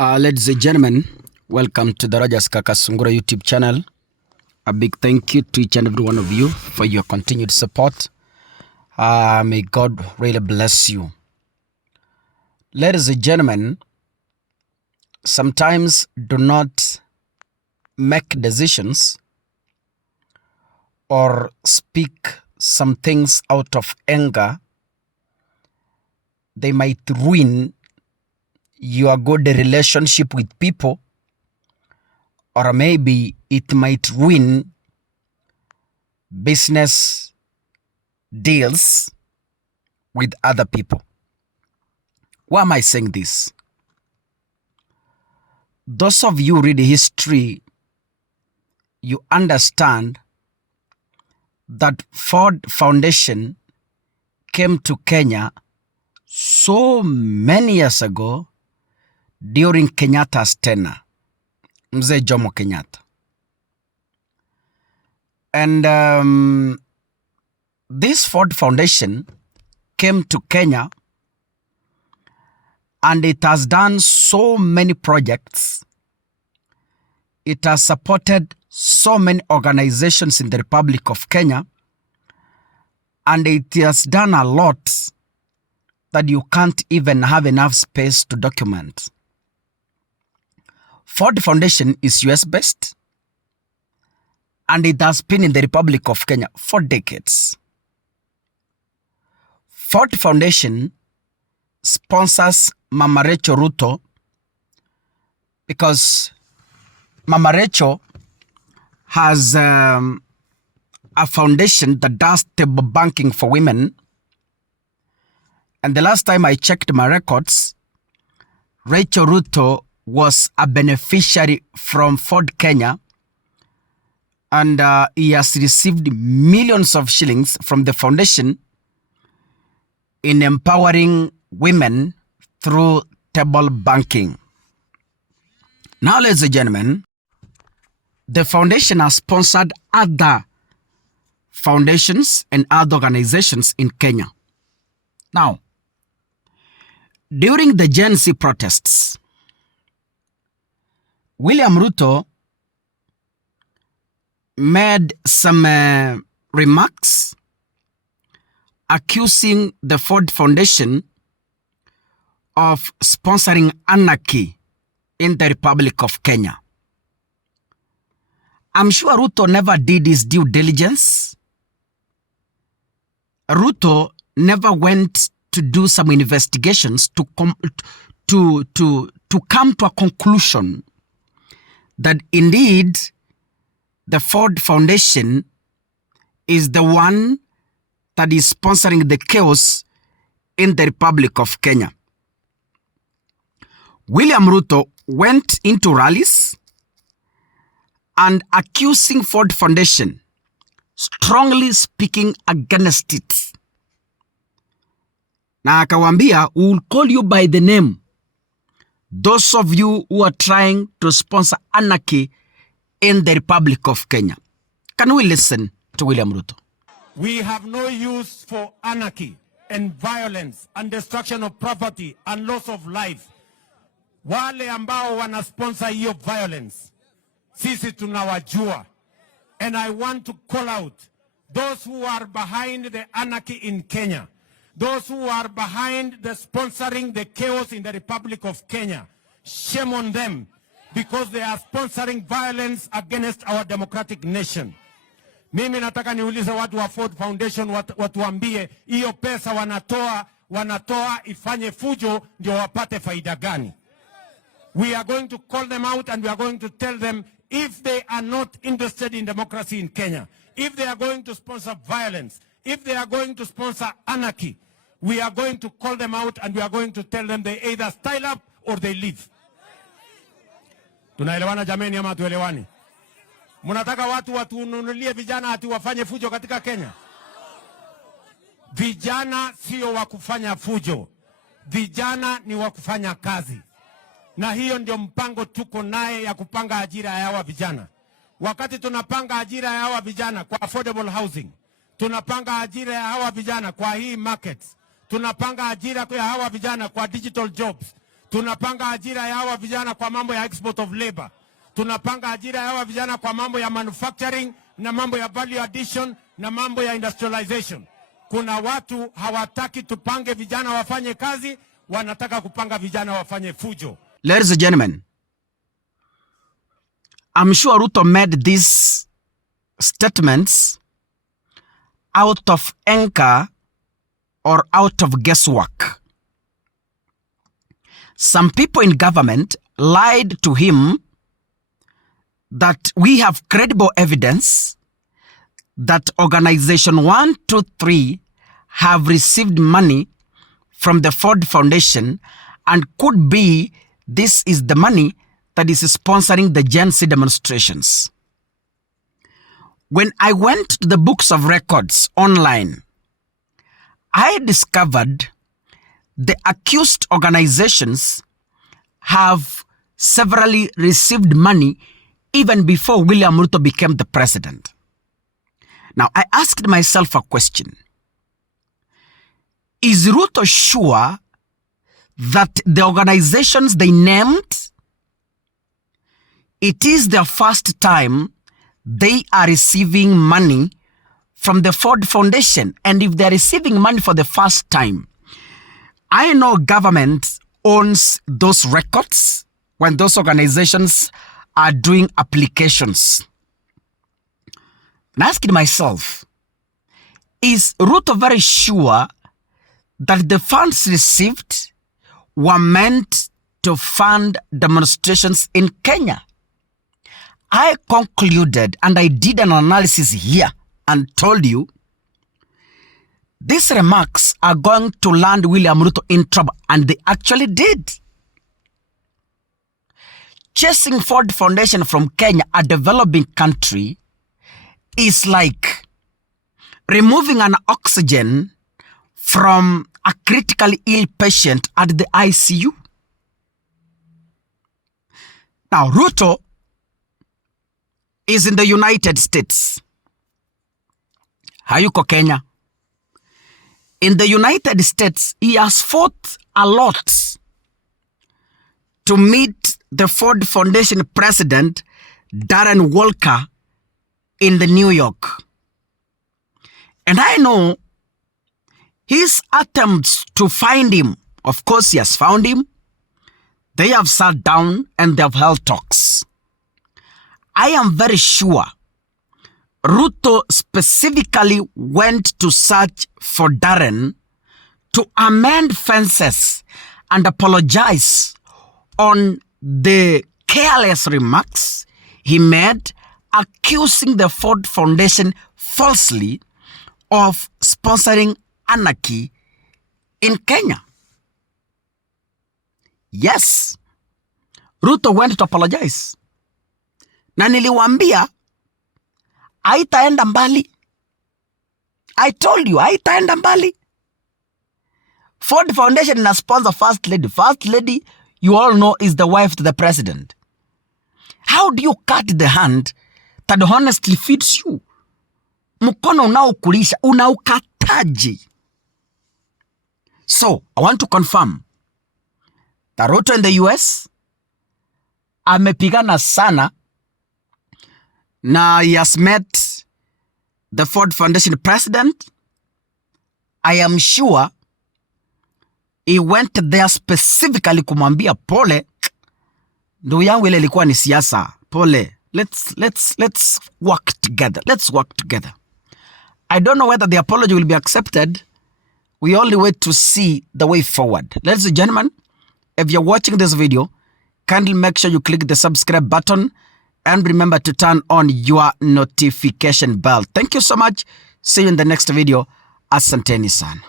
Ladies and gentlemen, welcome to the Rogers Kakasungura YouTube channel. A big thank you to each and every one of you for your continued support. May God really bless you. Ladies and gentlemen, sometimes do not make decisions or speak some things out of anger. They might ruin your good relationship with people, or maybe it might ruin business deals with other people. Why am I saying this? Those of you read history, you understand that Ford Foundation came to Kenya so many years ago during Kenyatta's tenure, Mzee Jomo Kenyatta. And this Ford Foundation came to Kenya and it has done so many projects. It has supported so many organizations in the Republic of Kenya, and it has done a lot that you can't even have enough space to document. Ford Foundation is US based, and it has been in the Republic of Kenya for decades. Ford Foundation sponsors Mama Rachel Ruto because Mama Rachel has a foundation that does table banking for women. And the last time I checked my records, Rachel Ruto was a beneficiary from Ford Kenya, and he has received millions of shillings from the foundation in empowering women through table banking. Now, ladies and gentlemen, the foundation has sponsored other foundations and other organizations in Kenya. Now, during the Gen Z protests, William Ruto made some remarks accusing the Ford Foundation of sponsoring anarchy in the Republic of Kenya. I'm sure Ruto never did his due diligence. Ruto never went to do some investigations to come to a conclusion that indeed the Ford Foundation is the one that is sponsoring the chaos in the Republic of Kenya. William Ruto went into rallies and accusing Ford Foundation, strongly speaking against it. Na akawambia, we will call you by the name, those of you who are trying to sponsor anarchy in the Republic of Kenya. Can we listen to William Ruto? We have no use for anarchy and violence and destruction of property and loss of life. Wale ambao wana sponsor hiyo violence, sisi tunawajua. And I want to call out those who are behind the anarchy in Kenya, those who are behind the sponsoring the chaos in the Republic of Kenya. Shame on them, because they are sponsoring violence against our democratic nation. Mimi nataka niulize watu wa Ford Foundation, watuambie hiyo pesa wanatoa ifanye fujo ndio wapate faida gani? We are going to call them out and we are going to tell them, if they are not interested in democracy in Kenya, if they are going to sponsor violence, if they are going to sponsor anarchy, we are going to call them out and we are going to tell them they either style up or they leave. Tunaelewana jameni ama tuelewani? Munataka watu watununulie vijana ati wafanye fujo katika Kenya? Vijana sio wa kufanya fujo. Vijana ni wa kufanya kazi. Na hiyo ndio mpango tuko naye ya kupanga ajira ya hawa vijana. Wakati tunapanga ajira ya hawa vijana kwa affordable housing, tunapanga ajira ya hawa vijana kwa hii markets, tunapanga ajira ya hawa vijana kwa digital jobs, Tunapanga ajira ya hawa vijana kwa mambo ya export of labor. Tunapanga ajira ya hawa vijana kwa mambo ya manufacturing na mambo ya value addition na mambo ya industrialization. Kuna watu hawataki tupange vijana wafanye kazi, wanataka kupanga vijana wafanye fujo. Ladies and gentlemen, I'm sure Ruto made these statements out of anger or out of guesswork. Some people in government lied to him that we have credible evidence that Organization 123 have received money from the Ford Foundation, and could be this is the money that is sponsoring the Gen Z demonstrations. When I went to the books of records online, I discovered the accused organizations have severally received money even before William Ruto became the president. Now, I asked myself a question. Is Ruto sure that the organizations they named, it is their first time they are receiving money from the Ford Foundation? And if they're receiving money for the first time, I know government owns those records when those organizations are doing applications. And asking myself, is Ruto very sure that the funds received were meant to fund demonstrations in Kenya? I concluded, and I did an analysis here and told you, these remarks are going to land William Ruto in trouble, and they actually did. Chasing Ford Foundation from Kenya, a developing country, is like removing an oxygen from a critically ill patient at the ICU. Now, Ruto is in the United States. Hayuko Kenya. In the United States, he has fought a lot to meet the Ford Foundation president, Darren Walker, in the New York. And I know his attempts to find him, of course he has found him. They have sat down and they have held talks. I am very sure Ruto specifically went to search for Darren to amend fences and apologize on the careless remarks he made, accusing the Ford Foundation falsely of sponsoring anarchy in Kenya. Yes, Ruto went to apologize. Na niliwaambia haitaenda mbali. I told you haitaenda mbali. Ford Foundation ina sponsor First Lady. First Lady, you all know, is the wife to the president. How do you cut the hand that honestly feeds you? Mkono unaokulisha unaukataji? So, I want to confirm that Ruto in the US amepigana sana na he has met the Ford Foundation president. I am sure he went there specifically kumwambia pole, ndugu yangu, ile ilikuwa ni siasa. Pole. Let's work together. Let's work together. I don't know whether the apology will be accepted. We only wait to see the way forward. Ladies and gentlemen, if you're watching this video, kindly make sure you click the subscribe button and remember to turn on your notification bell. Thank you so much. See you in the next video. Asanteni sana.